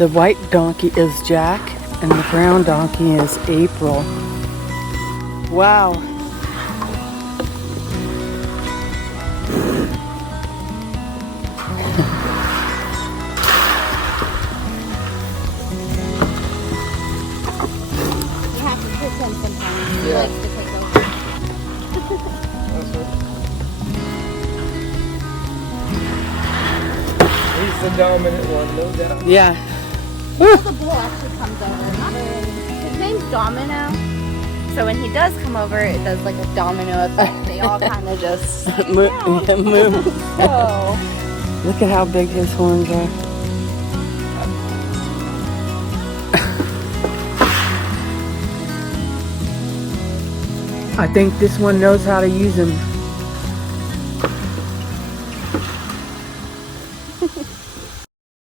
The white donkey is Jack, and the brown donkey is April. Wow. You have to push him sometimes. He likes to take over. That's it. He's the dominant one, no doubt. Yeah. Well, the bull actually comes over. His name's Domino. So when he does come over, it does like a domino effect. They all kind of just Move. So Look at how big his horns are. I think this one knows how to use them.